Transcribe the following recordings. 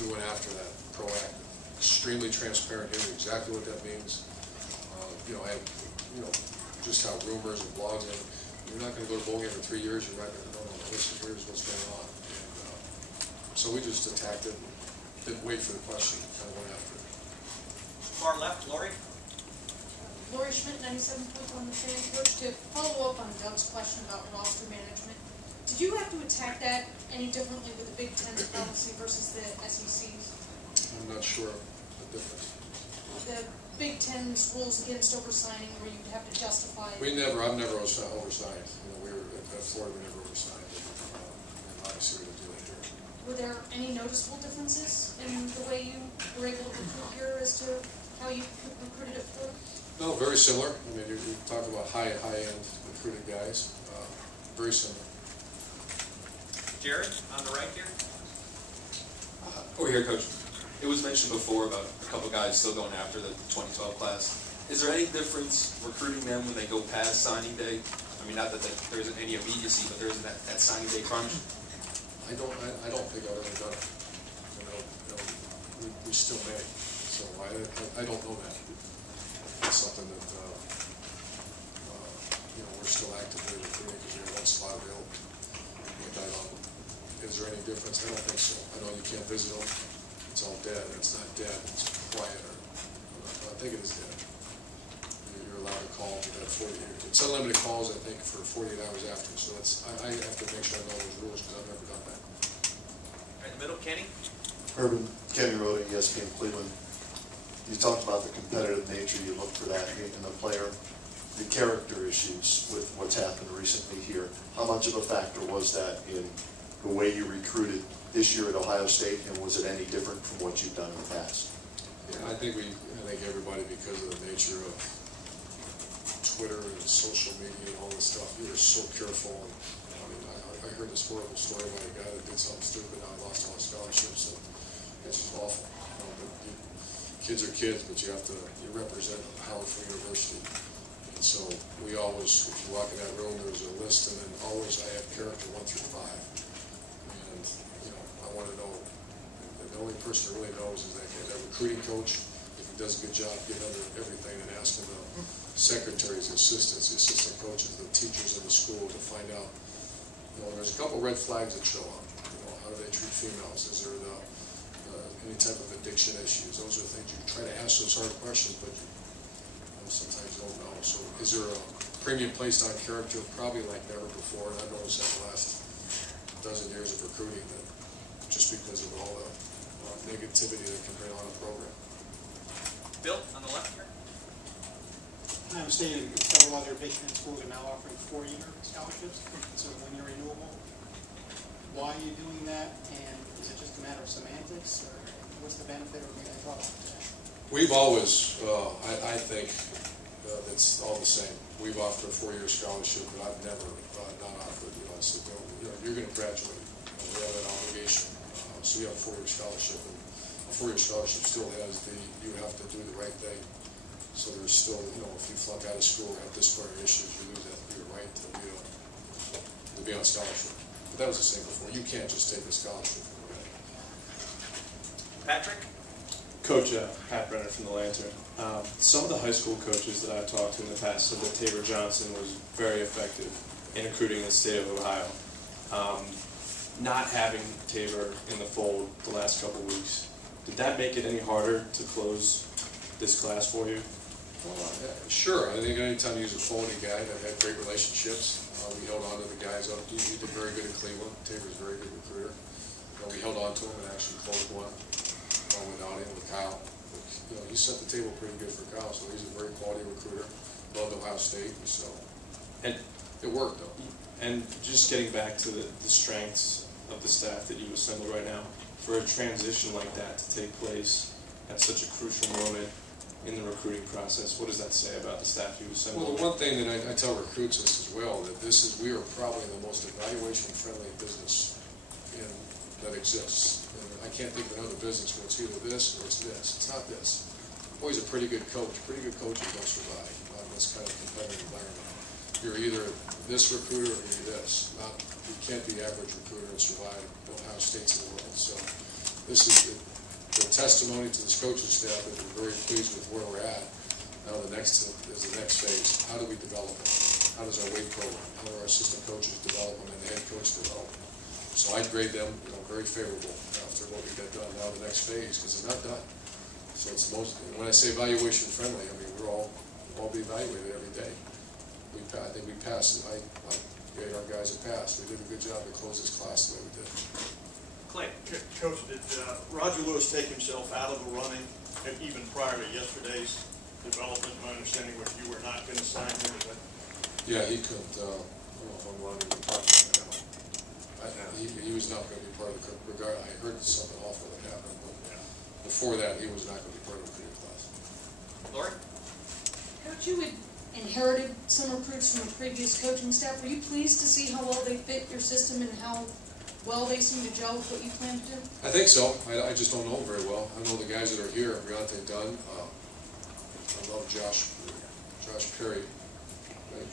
we went after that, proactive, extremely transparent, hearing exactly what that means. Just how rumors and blogs, and you're not going to go to bowl game for 3 years, you're not going to know, here's what's going on. And so we just attacked it, and didn't wait for the question, kind of went after it. Far left, Lori. Lori Schmidt, 97.1 The Fan. Coach, to follow up on Doug's question about roster management, did you have to attack that any differently with the Big Ten's policy versus the SEC's? I'm not sure the difference. The Big Ten's rules against oversigning, where you'd have to justify. I've never oversigned. We were at Florida, we never oversigned. And obviously, we didn't do it here. Were there any noticeable differences in the way you were able to recruit here as to how you recruited at Florida? No, very similar. I mean, you talk about high-end recruited guys. Very similar. Jared, on the right here. Over here, Coach. It was mentioned before about a couple guys still going after the 2012 class. Is there any difference recruiting them when they go past signing day? I mean, not that there isn't any immediacy, but there isn't that signing day crunch. I don't think I've ever done it. We still may. So I don't know that. It's something that we're still actively recruiting because we have that slot available. Is there any difference? I don't think so. I know you can't visit them. It's all dead. It's not dead. It's quiet. I think it is dead. You're allowed to call to that 40. It's unlimited calls, I think, for 48 hours after. So I have to make sure I know those rules because I've never done that. Right in the middle, Kenny. Kenny Rhoda, ESPN Cleveland. You talked about the competitive nature. You look for that in the player. The character issues with what's happened recently here. How much of a factor was that in the way you recruited this year at Ohio State, and was it any different from what you've done in the past? Yeah, I think everybody, because of the nature of Twitter and social media and all this stuff, you're so careful. And, I heard this horrible story about a guy that did something stupid and lost all his scholarships, and it's just awful. Kids are kids, but you represent a powerful university. And so we always, if you walk in that room, there's a list, and then always I have character 1 through 5. And, I want to know, the only person that really knows is that recruiting coach. If he does a good job, get under everything and ask him the secretaries, the assistants, the assistant coaches, the teachers in the school to find out, there's a couple red flags that show up. How do they treat females? Is there any type of addiction issues? Those are the things you try to ask those hard questions, but you sometimes don't know. So is there a premium placed on character? Probably like never before. And I've noticed that the last dozen years of recruiting, that just because of all the negativity that can bring on a program. Bill, on the left here. I understand several other Big Ten schools are now offering 4-year scholarships, so 1-year renewable. Why are you doing that, and is it just a matter of semantics, or what's the benefit of being thought of that? We've always, I think, it's all the same. We've offered a 4-year scholarship, but I've never not offered. I said, you're going to graduate. We have that obligation. So you have a 4-year scholarship, and a 4-year scholarship still has you have to do the right thing. So there's still, if you flunk out of school or have disciplinary issues, you lose your right to be on scholarship. But that was the same before. You can't just take a scholarship. Patrick? Coach, Pat Brenner from the Lantern. Some of the high school coaches that I've talked to in the past said that Tabor Johnson was very effective in recruiting the state of Ohio. Not having Tabor in the fold the last couple of weeks, did that make it any harder to close this class for you? Well, sure. I think anytime you use a quality guy, I've had great relationships. We held on to the guys. He did very good at Cleveland. Tabor's a very good recruiter. We held on to him and actually closed one without him, with Kyle. But, he set the table pretty good for Kyle, so he's a very quality recruiter. Loved Ohio State, and it worked, though. And just getting back to the strengths of the staff that you assemble right now, for a transition like that to take place at such a crucial moment in the recruiting process, what does that say about the staff you assemble? Well, the one thing that I tell recruits this as well, that we are probably the most evaluation-friendly business that exists. And I can't think of another business where it's either this or it's this. It's not this. Always a pretty good coach. Pretty good coaches don't survive in this kind of competitive environment. You're either this recruiter or you're this. You can't be average recruiter and survive Ohio State's in the world. So this is testimony to this coaching staff that we're very pleased with where we're at. Now the next is the next phase. How do we develop it? How does our weight program, how do our assistant coaches develop them and the head coach develop them? So I'd grade them, very favorable after what we got done. Now the next phase, because it's not done. So it's most, when I say evaluation friendly, I mean we'll all be evaluated every day. I think we passed. I gave our guys a pass. We did a good job to close this class the way we did. Clay. Coach, did Roger Lewis take himself out of the running even prior to yesterday's development? My understanding was you were not going to sign him. Is that? Yeah, he couldn't. I don't know if I'm allowed to talk about that. He was not going to be part of the regard. I heard something awful that happened, but before that, he was not going to be part of the recruiting class. Lori? Coach, you had inherited some recruits from a previous coaching staff. Were you pleased to see how well they fit your system and how well they seem to gel with what you plan to do? I think so. I just don't know them very well. I know the guys that are here, Briante Dunn. I love Josh Perry. Right,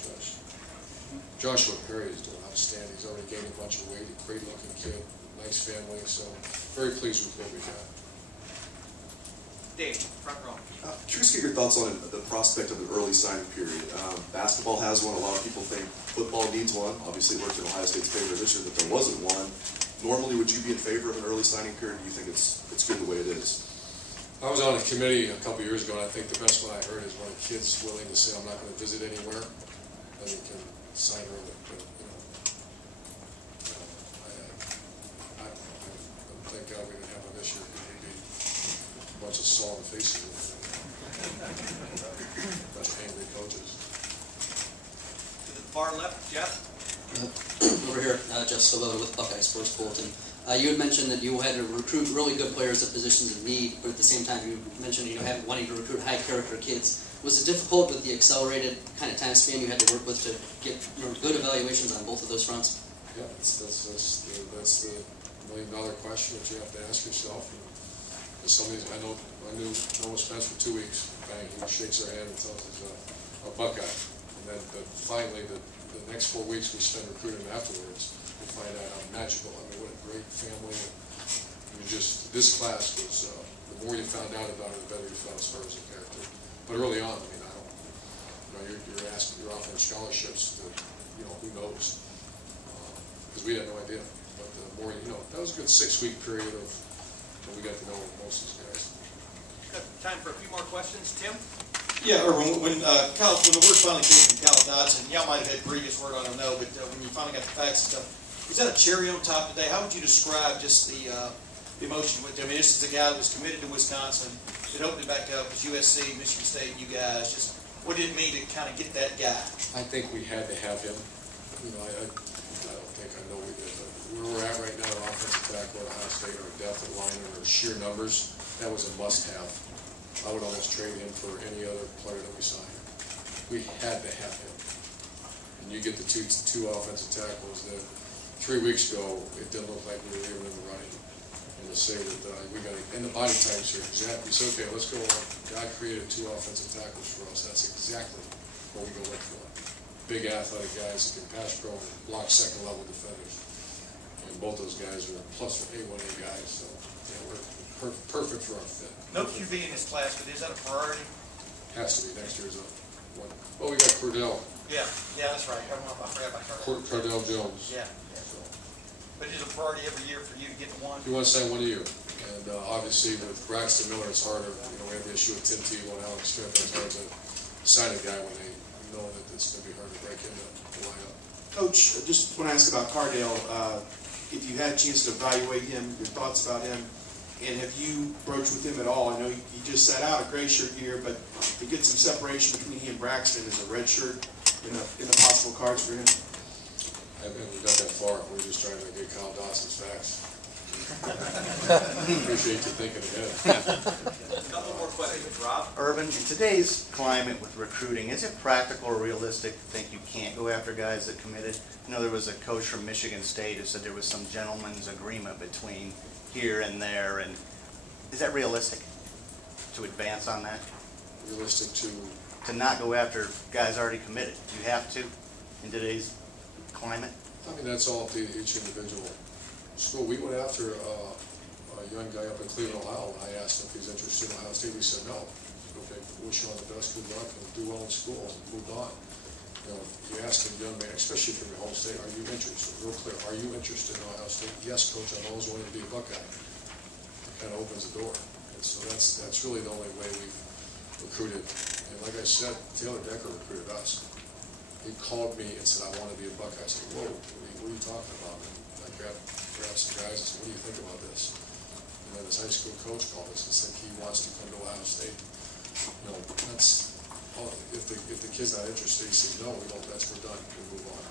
Joshua Perry is doing outstanding. He's already gained a bunch of weight. A great looking kid, nice family. So very pleased with what we got. Dave, front row. Curious to get your thoughts on the prospect of an early signing period. Basketball has one. A lot of people think football needs one. Obviously, it worked in Ohio State's favor this year that there wasn't one. Normally, would you be in favor of an early signing period? Do you think it's good the way it is? I was on a committee a couple years ago, and I think the best one I heard is when a kid's willing to say, I'm not going to visit anywhere, then he can sign early. But, I don't know. Thank God we didn't have one this year. We'd be a bunch of saw in the faces. A bunch of angry coaches. To the far left, Jeff. Over here, Jeff Silva with Buckeye Sports Bulletin. You had mentioned that you had to recruit really good players at positions of need, but at the same time you mentioned wanting to recruit high character kids. Was it difficult with the accelerated kind of time span you had to work with to get good evaluations on both of those fronts? Yeah, that's the $1 million question that you have to ask yourself. I knew Noah Spence for 2 weeks. Bang, he shakes our hand and tells us a Buckeye. And then finally, the next 4 weeks we spend recruiting him afterwards. We find out how magical. I mean, what a great family. This class was, the more you found out about it, the better you felt as far as the character. But early on, I mean, you're offering scholarships to, who knows? Because we had no idea. But the more, that was a good 6-week period of, we got to know most of these guys. Got time for a few more questions. Tim? Yeah, Irvin, when the word finally came from Cal Dodson, y'all might have had previous word, I don't know, but when you finally got the facts and stuff, was that a cherry on top today? How would you describe just the emotion with it? I mean, this is a guy that was committed to Wisconsin, that opened it back up, was USC, Michigan State, you guys. Just what did it mean to kind of get that guy? I think we had to have him. I don't think I know we did, but where we're at right now, our offensive tackle at Ohio State, our depth at line, and our sheer numbers, that was a must-have. I would almost trade him for any other player that we signed. We had to have him. And you get the two offensive tackles that 3 weeks ago, it didn't look like we were even in the running. And to say that we got to, and the body types are exactly, it's okay, let's go on. God created 2 offensive tackles for us. That's exactly what we go look for. Big athletic guys that can pass pro and block second-level defenders. And both those guys are plus A1A guys, so we're perfect for our fit. No QB in this class, but is that a priority? Has to be. Next year's a one. Oh, we got Cordell. Yeah, that's right. I forgot about Cordell. Cordell Jones. Yeah. So, But is it a priority every year for you to get one? you want to sign 1 a year. And obviously with Braxton Miller, it's harder. We have the issue with Tim Tebow and Alex Smith. It's hard to sign a guy when they know that it's going to be hard to break into the lineup. Coach, just want to ask about Cardale. If you had a chance to evaluate him, your thoughts about him, and have you broached with him at all? I know he just sat out a gray shirt year, but to get some separation between he and Braxton is a red shirt in the possible cards for him. I haven't got that far. We're just trying to get Kyle Dawson's facts. Appreciate you thinking ahead. A couple more questions. Rob? Urban, in today's climate with recruiting, is it practical or realistic to think you can't go after guys that committed? There was a coach from Michigan State who said there was some gentleman's agreement between here and there, and is that realistic to advance on that? Realistic to not go after guys already committed? You have to in today's climate? I mean, that's all up to each individual school. We went after a young guy up in Cleveland, Ohio, when I asked him if he's interested in Ohio State, he said no. Okay, wish you all the best, good luck, and do well in school, and moved on. You know, you ask a young man, especially from your home state, are you interested? Real clear, are you interested in Ohio State? Yes, coach, I've always wanted to be a Buckeye. It kind of opens the door. And so that's really the only way we've recruited. And like I said, Taylor Decker recruited us. He called me and said, I want to be a Buckeye. I said, whoa, what are you talking about? And I grabbed some guys and said, what do you think about this? And then his high school coach called us and said he wants to come to Ohio State. You know, that's, if the kid's not interested, he said, no, we don't, we're done, we move on.